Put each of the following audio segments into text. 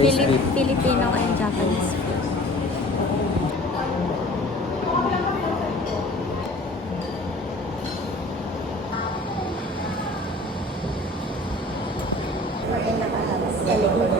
Filipino and Japanese food. May nakaharap sa likod.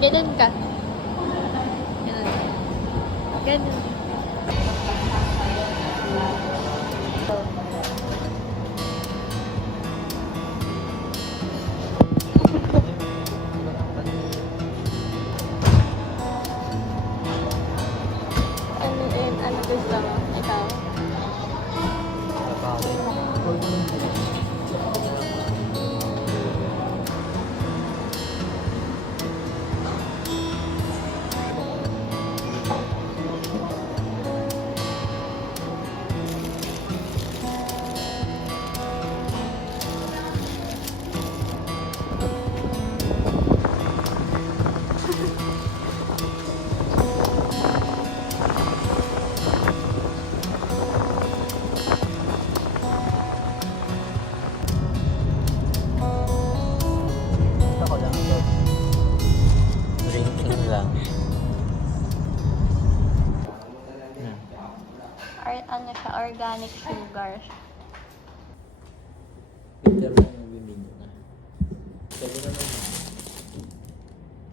Ganun ka. Ganun. Ganun. Ano gusto mo? Ikaw? Ano siya, organic sugar. Peter na yung bibigyan na. Sabi na naman.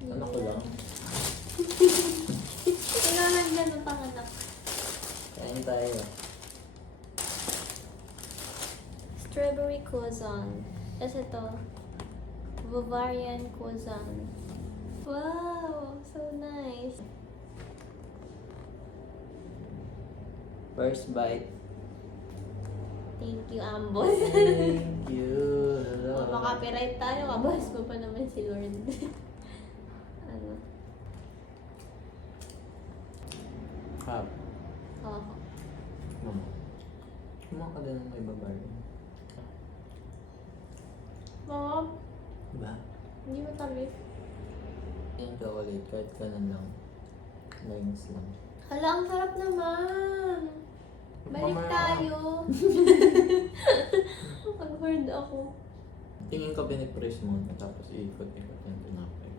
Anak ko lang. Kailangan na ng panganak. Kain tayo. Strawberry croissant. Tapos ito, Bavarian croissant. Wow! So nice. First bite. Thank you, Ambos. Thank you. Oh, makapiright tayo. Kabos mo pa naman si Lord. Ano? Hap. Oh. Mama. Kumain ka din ng may babae. Mom, Diba? hindi mo tabi. Yung chocolate, kahit kanan lang. Lines lang. Hala, ang sarap naman. Balik Mamaya. tayo. Pag-hard ako. Tingin ko pinipress mo tapos iikot-ikot yung tinapay.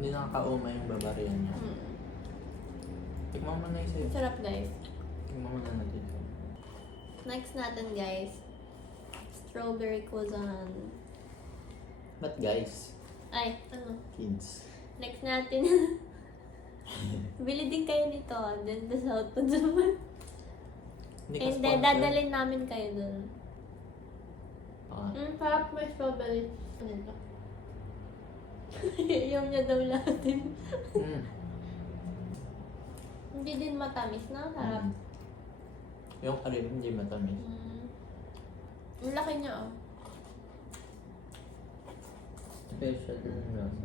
Hindi nakakauma yung babarian niya. Tikman mo na isa. Sarap, guys. Tikman mo na natin. Next natin, guys. Strawberry croissant. But guys, Ay, ano? kids. Next natin. Bili din kayo nito. Then, sa South naman. Hindi Hindi, dadalhin namin kayo dun. Ah, Sarap may strawberry. Ano ito? Yung niya daw lahat din. Hindi din matamis na. Sarap. Yung karin hindi matamis. Ang laki niya, oh. Special yung lasa.